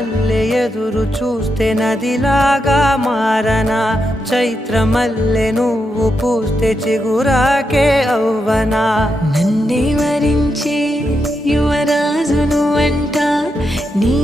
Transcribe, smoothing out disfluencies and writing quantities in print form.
మల్లె ఎదురు చూస్తే నదిలాగా మారనా, చైత్రమల్లె నువ్వు పూస్తే చిగురాకే అవ్వనా. నన్నే వరించే యువరాజును అంట నీ